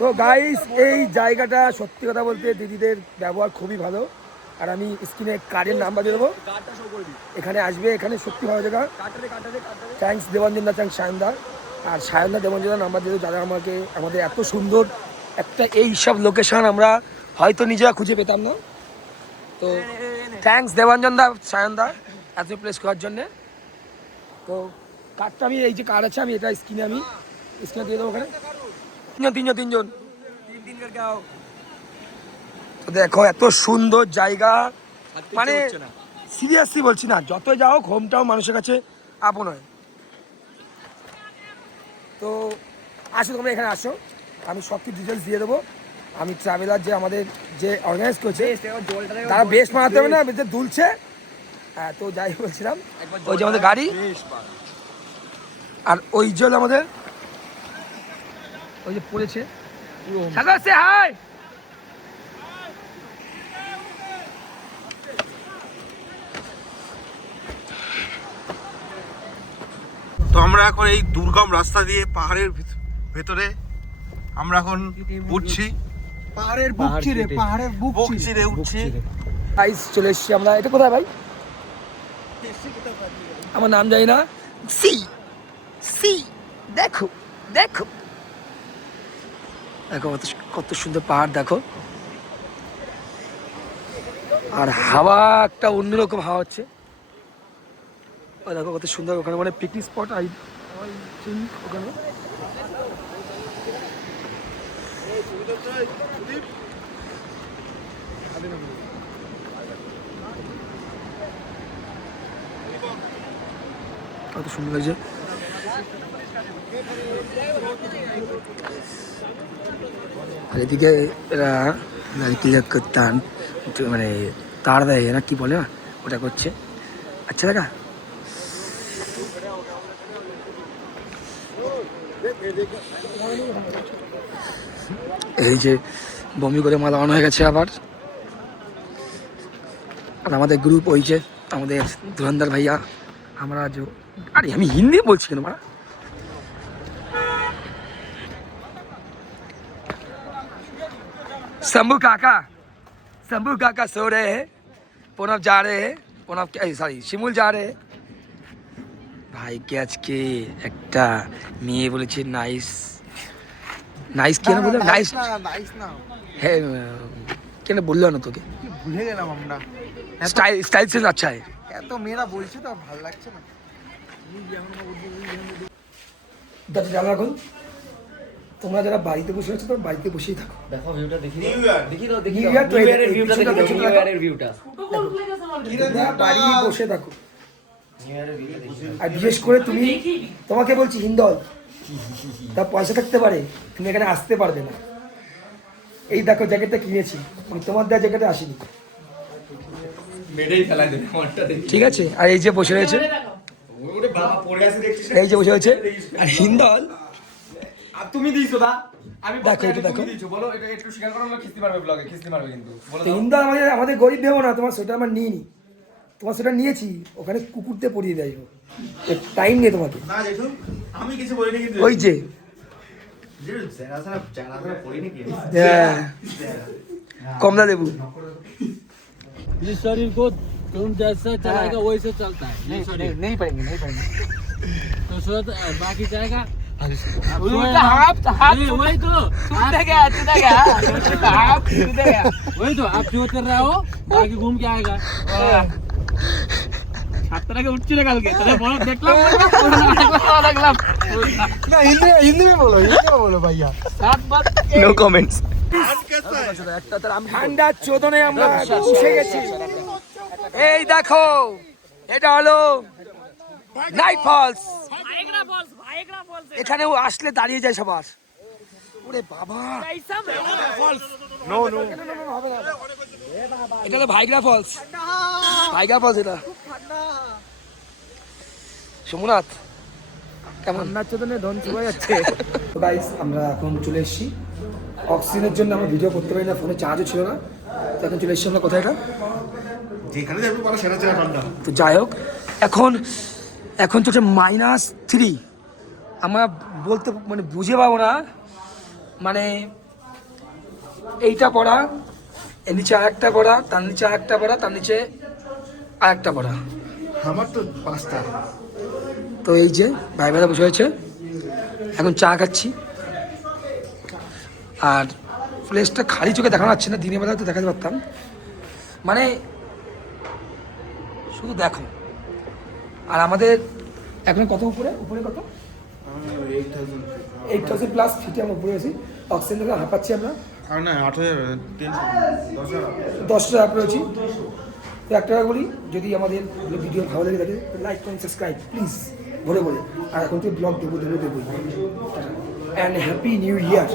তো গাইস এই জায়গাটা সত্যি কথা বলতে দিদিদের ব্যবহার খুবই ভালো। আর আমি স্ক্রিনে কার্ডের নাম্বার দিয়ে দেবো, এখানে আসবে। এখানে সত্যি ভালো জায়গা। Thanks Debanjan the, thanks Sayan the. R Sayan the Debanjan the number দিয়ে দেবো, যারা আমাদের এত সুন্দর একটা এই সব লোকেশন আমরা হয়তো নিজেরা খুঁজে পেতাম না। তো থ্যাংকস দেবাঞ্জন দা, সায়ন দা এত প্লেস করার জন্যে। তো কার্ডটা আমি এই যে কার্ড আছে আমি এটা স্ক্রিনে দিয়ে দেবো। ওখানে তিনজন তো দেখো এত সুন্দর জায়গা, মানে সিরিয়াসলি বলছি না, যতই যাও হোমটাও মানুষের কাছে আপন হয়। তো আসো তোমরা এখানে আসো, আমি সব কিছু ডিটেলস দিয়ে দেবো। আমি ট্রাভেলার যে আমাদের যে অর্গানাইজ করছে তারা বেশ মারাতে হবে না, বেশ দুলছে। হ্যাঁ, তো যাই বলছিলাম, ওই যে আমাদের গাড়ি আর ওই যে আমাদের ওই যে পড়েছে হাই। তো আমরা এখন এই দুর্গম রাস্তা দিয়ে পাহাড়ের ভেতরে আমরা এখন উঠছি, পাহাড়ের বুক চিরে উঠছি। গাইস চলে এসেছি আমরা। এটা কোথায় ভাই? আমার নাম জানি না। সি সি দেখো দেখো দেখো কত সুন্দর পাহাড় দেখো। আর হাওয়া একটা অন্যরকম হাওয়া হচ্ছে। দেখো কত সুন্দর, ওখানে মানে পিকনিক স্পট। ওখানে কত সুন্দর লাগছে। আর এদিকে এরা ক্লিয়ার করতাম, মানে তার দেয় না, কি বলে না ওটা করছে। আচ্ছা দেখা এই যে বমি করে মালা অন হয়ে গেছে আবার। আর আমাদের গ্রুপ ওই যে আমাদের ধুরন্ধর ভাইয়া, আমরা যে আরে আমি হিন্দি বলছি কেন মারা। शंभू काका सो रहे हैं, पूनम जा रहे हैं, শিমুল যা রে ভাইকে আজকে একটা মেয়ে বলেছে নাইস কেন বললো? নাইস না, হ্যাঁ কেন বললো না তোকে? ভুলে গেলাম আমরা। স্টাইল সেন্স আচ্ছা है। এত মেয়েরা বলছে তো ভালো লাগছে না। জানো এখন তোমরা যারা বাড়িতে বসে আছো তোমরা বাড়িতে বসেই থাকো। দেখো ভিউটা দেখি নিউ ইয়ারের ভিউটা দেখো, নিউ ইয়ারের ভিউটা বাড়ি বসে থাকো। নিউ ইয়ারের ভিউটা দেখি। আর বিশেষ করে তোমাকে বলছি হিন্দল, তা পয়সা থাকতে পারে তুমি এখানে আসতে পারবে না। এই দেখো জ্যাকেটটা কিনেছি, আমি তোমার দেওয়া জ্যাকেটে আসিনি, ঠিক আছে? আর এই যে বসে রয়েছে, এই যে বসে রয়েছে আর হিন্দল তুমি দিয়েছো দা, আমি দেখো এটা দেখো। বলো এটা একটু শেয়ার করো, আমরা খিস্তি মারবে ব্লগে, খিস্তি মারবে কিন্তু বলো। হিন্দল আমাদের গরিব ভেবো না, তোমার সেটা আমার নিইনি, তোমার সেটা নিয়েছি, ওখানে কুকুরতে পরিয়ে দেয়, টাইম নেই তোমাকে। না জেঠু, আমি কিছু বলিনি কিন্তু ওই যে কমলা লেবু इस शरीर को तुम जैसा चलाएगा वैसे चलता है। नहीं पड़ेंगे तो सोच बाकी जाएगा हाथ वही तो वही तो आप जो कर रहे हो बाकी घूम के आएगा। उठছিল কালকে তাহলে বড় দেখলাম না, হিন্দি में बोलो, हिंदी में बोलो भैया। No comments. ঠান্ডার চোদনে আমরা বসে গেছি। এই দেখো এটা হলো নাইট ফলস। এখানেও আসলে দাঁড়িয়ে যায় সবার। ওরে বাবা, নো হবে না, এটা হলো ভাইগ্রা ফলস। এটা সোমনাথ কেমন নাচনে ধন চুবা যাচ্ছে। তো গাইস আমরা এখন চলে এসেছি, অক্সিজেনের জন্য আমরা ভিডিও করতে পারি না, ফোনে চার্জও ছিল না, তো এখন চলে এসেছি আমরা। কোথায় এটা? যেখানে যাবে পারো সেটা চেয়ে ঠান্ডা। তো যাই হোক, এখন চলছে -3। আমরা বলতে মানে বুঝে পাবো না মানে এইটা পড়া, এর নিচে আরেকটা পড়া, তার নিচে আরেকটা পড়া, তার নিচে আরেকটা পড়া। আমার তো 5টা। তো এই যে ভাই ভাইরা বসে হয়েছে, এখন চা খাচ্ছি। আর প্লেসটা খালি চোখে দেখানো যাচ্ছে না, দিনের বেলা তো দেখাতে পারতাম। মানে শুধু দেখো। আর আমাদের এখন কত উপরে, উপরে কত 8,000 প্লাস ফিটে আমরা উপরে আছি। অক্সিজেন থেকে হাঁপাচ্ছি আমরা, না 8,000 10টা আপনি আছি। তো একটা বলি, যদি আমাদের ভিডিও ভালো লেগে থাকে লাইক কমেন্ট সাবস্ক্রাইব প্লিজ বলে বলে। আর এখন তো ব্লগ দেবো। And happy new year.